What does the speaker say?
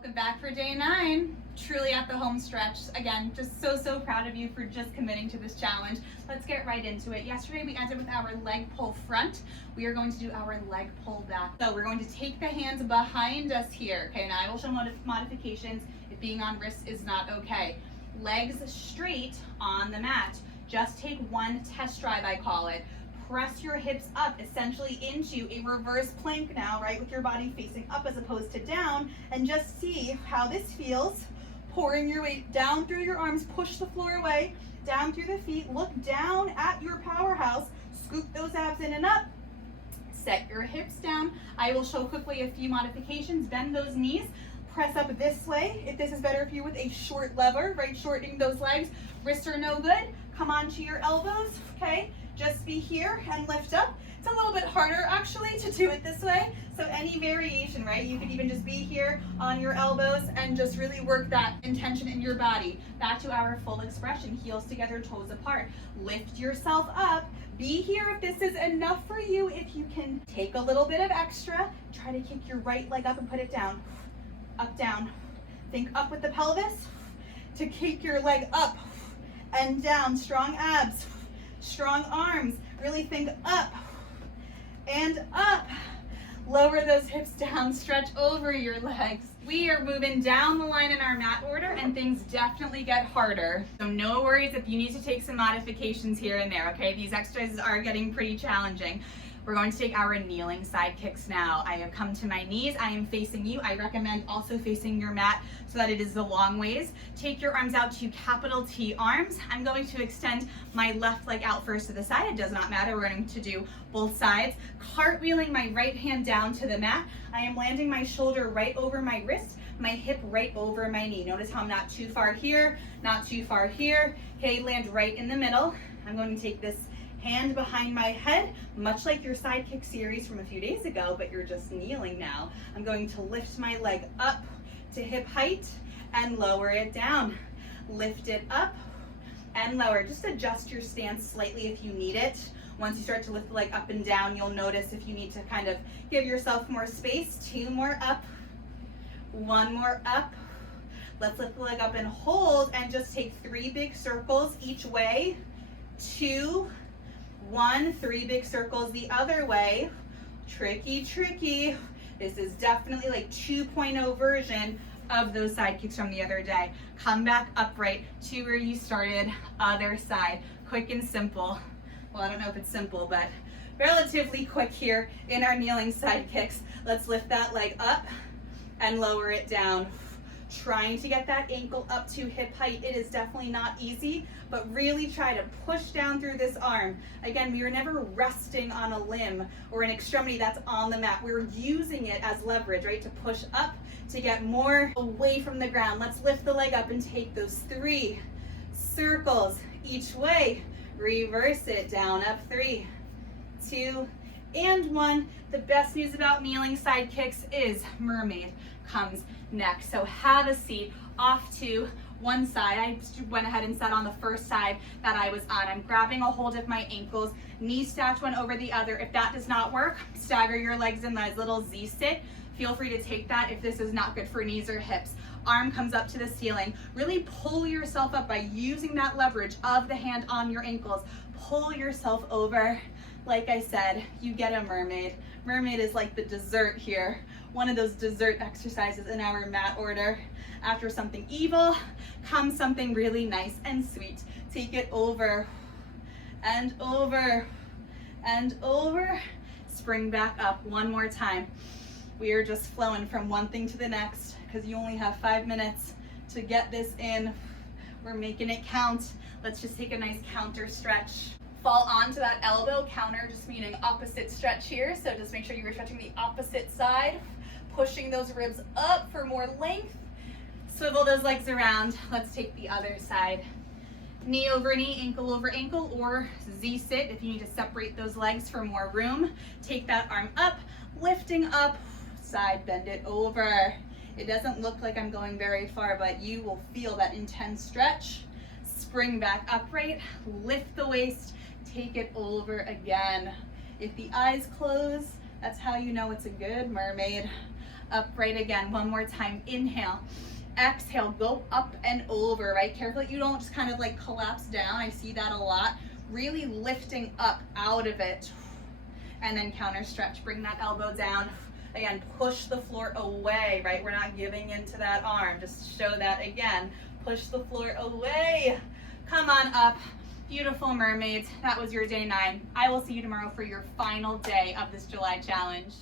Welcome back for day 9. Truly at the home stretch. Again, just so proud of you for just committing to this challenge. Let's get right into it. Yesterday we ended with our leg pull front. We are going to do our leg pull back. So we're going to take the hands behind us here. Okay, now I will show modifications if being on wrists is not okay. Legs straight on the mat. Just take one test drive, I call it. Press your hips up essentially into a reverse plank now, right? With your body facing up as opposed to down, and just see how this feels. Pouring your weight down through your arms, push the floor away, down through the feet, look down at your powerhouse, scoop those abs in and up, set your hips down. I will show quickly a few modifications. Bend those knees, press up this way. If this is better for you with a short lever, right? Shortening those legs. Wrists are no good. Come onto your elbows, okay? Just be here and lift up. It's a little bit harder actually to do it this way. So any variation, right? You could even just be here on your elbows and just really work that intention in your body. Back to our full expression, heels together, toes apart. Lift yourself up. Be here if this is enough for you. If you can take a little bit of extra, try to kick your right leg up and put it down. Up, down. Think up with the pelvis to kick your leg up and down. Strong abs. Strong arms. Really think up and up. Lower those hips down, stretch over your legs. We are moving down the line in our mat order and things definitely get harder. So no worries if you need to take some modifications here and there, okay? These exercises are getting pretty challenging. We're going to take our kneeling side kicks now. I have come to my knees. I am facing you. I recommend also facing your mat so that it is the long ways. Take your arms out to capital T arms. I'm going to extend my left leg out first to the side. It does not matter. We're going to do both sides. Cartwheeling my right hand down to the mat. I am landing my shoulder right over my wrist, my hip right over my knee. Notice how I'm not too far here, not too far here. Okay, land right in the middle. I'm going to take this hand behind my head, much like your side kick series from a few days ago, but you're just kneeling now. I'm going to lift my leg up to hip height and lower it down. Lift it up and lower. Just adjust your stance slightly if you need it. Once you start to lift the leg up and down, you'll notice if you need to kind of give yourself more space. 2 more up, 1 more up. Let's lift the leg up and hold and just take 3 big circles each way. 2, 1, 3 big circles the other way. Tricky, tricky. This is definitely like 2.0 version of those side kicks from the other day. Come back upright to where you started, other side. Quick and simple. Well, I don't know if it's simple, but relatively quick here in our kneeling side kicks. Let's lift that leg up and lower it down. Trying to get that ankle up to hip height. It is definitely not easy, but really try to push down through this arm. Again, we are never resting on a limb or an extremity that's on the mat. We're using it as leverage, right? To push up, to get more away from the ground. Let's lift the leg up and take those 3 circles each way. Reverse it, down, up, 3, 2, and 1. The best news about kneeling side kicks is mermaid comes next. So have a seat off to one side. I went ahead and sat on the first side that I was on. I'm grabbing a hold of my ankles, knees stacked one over the other. If that does not work, stagger your legs in that little Z sit. Feel free to take that if this is not good for knees or hips. Arm comes up to the ceiling. Really pull yourself up by using that leverage of the hand on your ankles. Pull yourself over. Like I said, you get a mermaid. Mermaid is like the dessert here. One of those dessert exercises in our mat order. After something evil comes something really nice and sweet. Take it over and over and over. Spring back up one more time. We are just flowing from one thing to the next because you only have 5 minutes to get this in. We're making it count. Let's just take a nice counter stretch. Fall onto that elbow, counter just meaning opposite stretch here. So just make sure you're stretching the opposite side, pushing those ribs up for more length. Swivel those legs around. Let's take the other side. Knee over knee, ankle over ankle, or Z sit if you need to separate those legs for more room. Take that arm up, lifting up, side bend it over. It doesn't look like I'm going very far, but you will feel that intense stretch. Spring back upright, lift the waist, take it over again. If the eyes close, that's how you know it's a good mermaid. Upright again, one more time, inhale. Exhale, go up and over, right? Careful that you don't just kind of like collapse down. I see that a lot. Really lifting up out of it. And then counter stretch, bring that elbow down. Again, push the floor away, right? We're not giving into that arm. Just show that again. Push the floor away. Come on up. Beautiful mermaids. That was your day 9. I will see you tomorrow for your final day of this July challenge.